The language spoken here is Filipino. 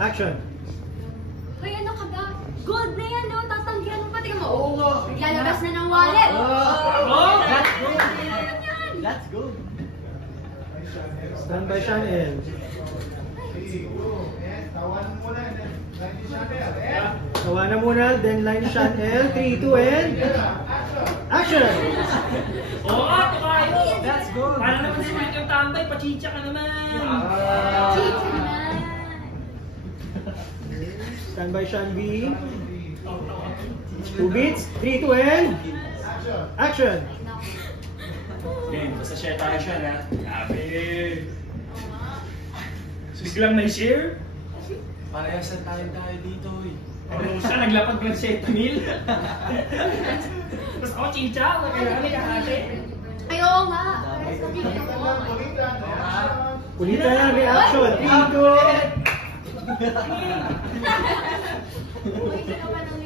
Action. Hoy, ano ka ba? Gold na yan, no? Tatanggihan mo pa. Tingnan mo. Oo nga. Lalabas na ng wallet. Let's go. Let's go. Stand by Chanel. Tawanan muna, then line Chanel. 3, 2, and action! Oo nga, tukayo! Let's go! Para naman si Mike yung tambay, pachicha ka naman! Chicha naman. Stand by Shan B. 2 beats. 3, 2, and action! Game, basta share tayo siya na. Grabe! Biglang may share? Parehasan tayo dito eh. Ano siya, naglapag ng 7,000? Tapos ako, chicha, kailangan may kahati. Ay, oo nga. Ulitan na, reaction. 3, 2. Uy, sino pa nang